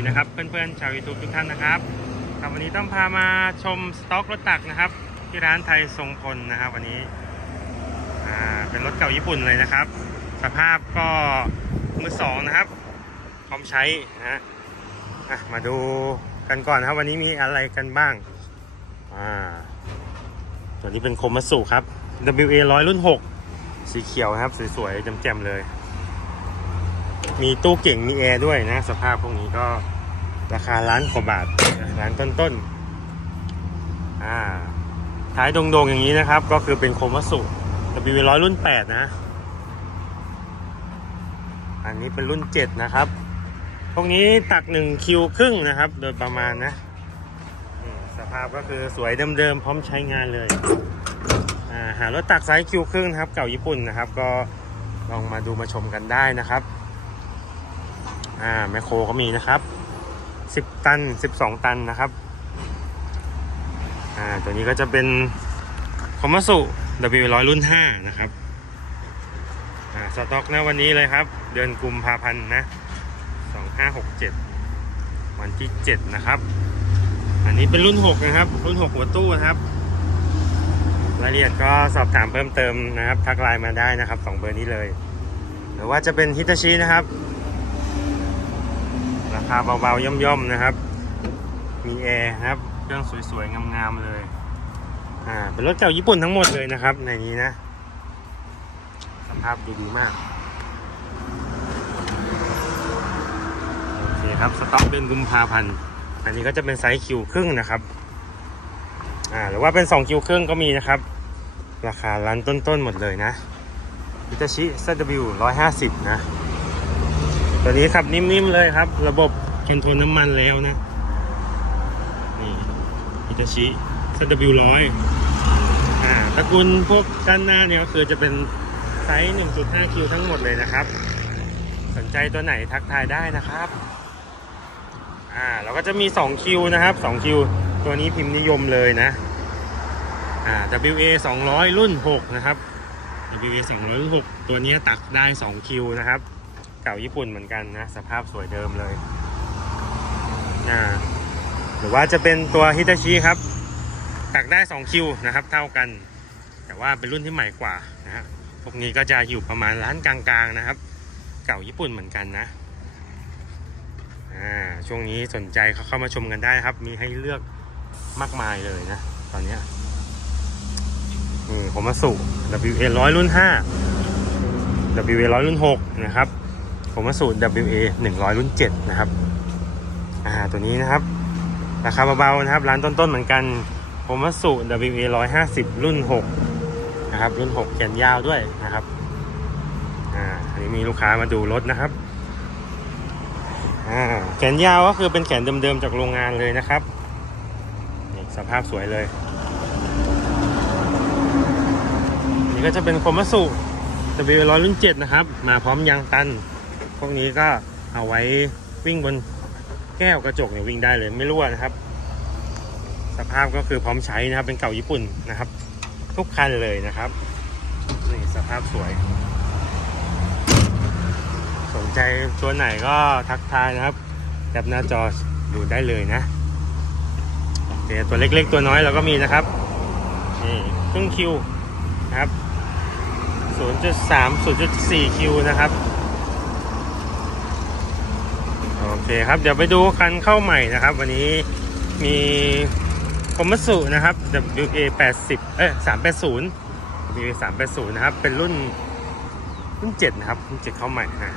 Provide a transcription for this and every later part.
ดีนะครับเพื่อนๆชาวยูทูบทุกท่านนะครับครับวันนี้ต้องพามาชมสต็อกรถตักนะครับ ที่ร้านไทยทรงพลนะครับวันนี้อ่าเป็นรถเก่าญี่ปุ่นเลยนะครับ สภาพก็มือสองนะครับพร้อมใช้นะฮะมาดูกันก่อนนะครับวันนี้มีอะไรกันบ้างอ่าตัวนี้เป็นโคมัสุครับ WA 100 รุ่น 6 สีเขียวครับ สวยๆแจ่มๆเลย มีตู้เก่งมีแอร์ด้วยนะ สภาพพวกนี้ก็ราคาล้านกว่าบาทล้านต้นๆอ่าท้ายโด่งๆอย่างนี้นะครับ ก็คือเป็นโคมัสุ WA 100 รุ่น 8 นะ อันนี้เป็นรุ่น 7 นะครับ พวกนี้ตัก 1 คิวครึ่งนะครับ โดยประมาณนะสภาพก็คือสวยเดิมๆพร้อมใช้งานเลยหารถตักไซส์คิวครึ่งนะครับ เก่าญี่ปุ่นนะครับ ก็ลองมาดูมาชมกันได้นะครับ อ่าแมคโครก็มีนะครับ10ตัน12ตันนะครับอ่าตัวนี้ก็จะเป็นคอมมัสุ W100 รุ่น5นะครับอ่าสต็อกนะวันนี้เลยครับ เดือนกุมภาพันธ์นะ2567วันที่7นะครับ อันนี้เป็นรุ่น6นะครับ รุ่น6หัวตู้นะครับรายละเอียดก็สอบถามเพิ่มเติมนะครับ ทักไลน์มาได้นะครับสองเบอร์นี้เลย หรือว่าจะเป็นฮิตาชินะครับ ราคาเบาๆย่อมๆนะครับ มีแอร์นะครับ เครื่องสวยๆ งามๆ เลย อ่า เป็นรถเก่าญี่ปุ่นทั้งหมดเลยนะครับ ในนี้นะ สภาพดีๆ มาก โอเคครับ สต็อกเดือนกุมภาพันธ์ อันนี้ก็จะเป็นไซส์คิวครึ่งนะครับ อ่า หรือว่าเป็น 2 คิวครึ่งก็มีนะครับ ราคาร้านต้นๆ หมดเลยนะฮิตาชิ ZW 150 นะ ตัวนี้ขับนิ่มๆเลยครับ ระบบคอนโทรลน้ำมันแล้วนะ นี่ฮิตาชิ ZW 100 อ่าตระกูลพวกด้านหน้าเนี่ยก็คือจะเป็นไซส์ 1.5 คิวทั้งหมดเลยนะครับ สนใจตัวไหนทักทายได้นะครับ อ่าเราก็จะมี 2 คิวนะครับ 2 คิว ตัวนี้พิมพ์นิยมเลยนะ อ่า WA 200 รุ่น 6 นะครับ WA 200 รุ่น 6 ตัวนี้ตักได้ 2 คิวนะครับ เก่าญี่ปุ่นเหมือนกันนะ สภาพสวยเดิมเลยอ่าหรือว่าจะเป็นตัวฮิตาชิครับ ตักได้ 2 คิวนะครับ เท่ากัน แต่ว่าเป็นรุ่นที่ใหม่กว่านะฮะพวกนี้ก็จะอยู่ประมาณร้านกลางๆนะครับ เก่าญี่ปุ่นเหมือนกันนะอ่าช่วงนี้สนใจเขาเข้ามาชมกันได้ครับ มีให้เลือกมากมายเลยนะ ตอนนี้นี่ผมมาสู่ WA 100 รุ่น 5 WA 100 รุ่น 6 นะครับ ผมมาสู่ WA 100 รุ่น 7 นะครับ อ่า ตัวนี้นะครับ ราคาเบาๆนะครับ ร้านต้นๆเหมือนกัน ผมมาสู่ WA 150 รุ่น 6 นะครับ รุ่น 6 แขนยาวด้วยนะครับ อ่า อันนี้มีลูกค้ามาดูรถนะครับ อ่า แขนยาวก็คือเป็นแขนเดิมๆจากโรงงานเลยนะครับนี่สภาพสวยเลย นี่ก็จะเป็นคมสุ W ร้อยรุ่นเจ็ดนะครับ มาพร้อมยางตัน พวกนี้ก็เอาไว้วิ่งบนแก้วกระจกเนี่ยวิ่งได้เลยไม่รั่วนะครับ สภาพก็คือพร้อมใช้นะครับ เป็นเก่าญี่ปุ่นนะครับ ทุกคันเลยนะครับนี่สภาพสวย สนใจตัวไหนก็ทักทายนะครับแคปหน้าจอดูได้เลยนะโอเคตัวเล็กๆ ตัวน้อยเราก็มีนะครับนี่ครึ่งคิวนะครับ0.3 0.4คิวนะครับ โอ เคครับ เดี๋ยวไปดูคันเข้าใหม่นะครับ วันนี้มีคอมมัสุนะครับ WA 80เอ้ย380 WA 380นะครับ เป็นรุ่นรุ่น7นะครับรุ่น7เข้าใหม่นะ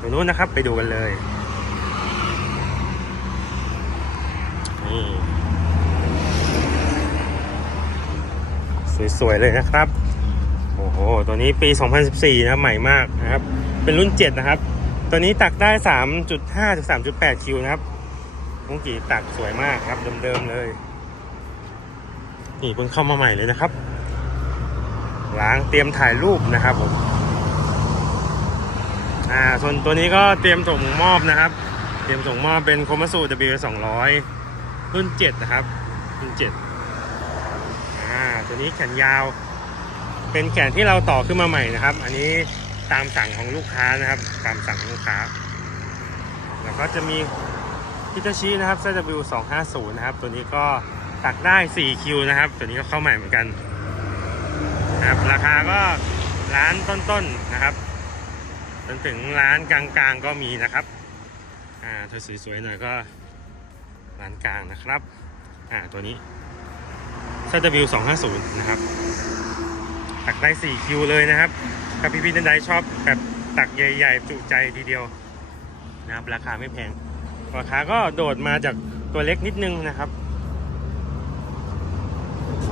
ตัวนู้นนะครับไปดูกันเลยสวยๆเลยนะครับ โอ้โห ตัวนี้ปี 2014 นะครับใหม่มากนะครับ เป็นรุ่น 7 นะครับ ตัวนี้ตักได้3.5ถึง3.8คิวนะครับน้องกีตักสวยมากครับเดิมๆเลย นี่เพิ่งเข้ามาใหม่เลยนะครับ ล้างเตรียมถ่ายรูปนะครับผมอ่าส่วนตัวนี้ก็เตรียมส่งมอบนะครับ เตรียมส่งมอบเป็นโคมาสู W 200รุ่น7นะครับ รุ่น7อ่าตัวนี้แขนยาว เป็นแขนที่เราต่อขึ้นมาใหม่นะครับ อันนี้ ตามสั่งของลูกค้านะครับ ตามสั่งลูกค้า แล้วก็จะมีฮิตาชินะครับ ZW 250 นะครับ ตัวนี้ก็ตักได้ 4 คิวนะครับ ตัวนี้ก็เข้าใหม่เหมือนกันนะครับราคาก็ร้านต้นๆนะครับ จนถึงร้านกลางๆก็มีนะครับอ่าถ้าสวยๆหน่อยก็ร้านกลางนะครับอ่าตัวนี้ ZW 250 นะครับ ตักได้ 4 คิวเลยนะครับ ถ้าพี่ๆท่านใดชอบแบบตักใหญ่ๆ จุใจทีเดียวนะครับ ราคาไม่แพงราคาก็โดดมาจากตัวเล็กนิดนึงนะครับ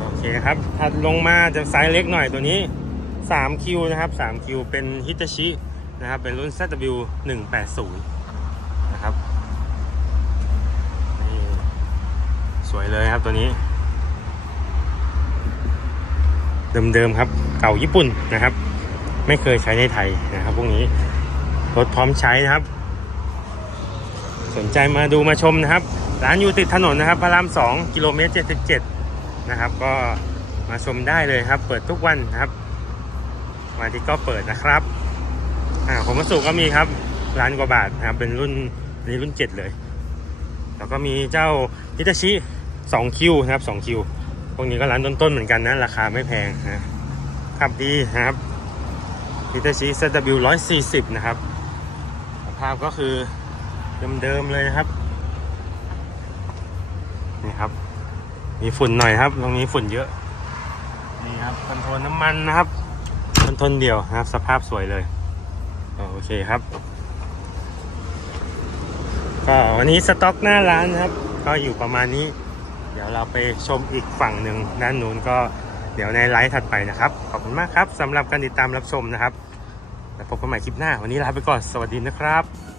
โอเคครับถัดลงมาจากไซส์เล็กหน่อยตัวนี้3คิวนะครับ3คิวเป็นฮิตาชินะครับ เป็นรุ่น ZW 180นะครับนี่สวยเลยครับตัวนี้ เดิมๆครับเก่าญี่ปุ่นนะครับ ไม่เคยใช้ในไทยนะครับพวกนี้รถพร้อมใช้นะครับ สนใจมาดูมาชมนะครับ ร้านอยู่ติดถนนนะครับพระราม2กิโลเมตร77นะครับ ก็มาชมได้เลยครับ เปิดทุกวันนะครับวันที่ก็เปิดนะครับอ่าผมมาสุก็มีครับร้านกว่าบาทนะครับเป็นรุ่นนนี้รุ่น 7 เลย แล้วก็มีเจ้าฮิตาชิ2คิวนะครับ2คิวพวกนี้ก็ร้านต้นๆเหมือนกันนะราคาไม่แพงนะขับดีนะครับ ฮิตาชิ ZW 140 นะครับ สภาพก็คือเดิมๆเลยนะครับ นี่ครับ มีฝุ่นหน่อยครับ ตรงนี้ฝุ่นเยอะ นี่ครับคอนโทรลน้ำมันนะครับคอนโทรลเดียวนะครับ สภาพสวยเลย โอเคครับ ก็วันนี้สต็อกหน้าร้านนะครับ ก็อยู่ประมาณนี้ เดี๋ยวเราไปชมอีกฝั่งหนึ่งด้านนู้นก็เดี๋ยวในไลฟ์ถัดไปนะครับ ขอบคุณมากครับสำหรับการติดตามรับชมนะครับ แล้วพบกันใหม่คลิปหน้า วันนี้ลาไปก่อน สวัสดีนะครับ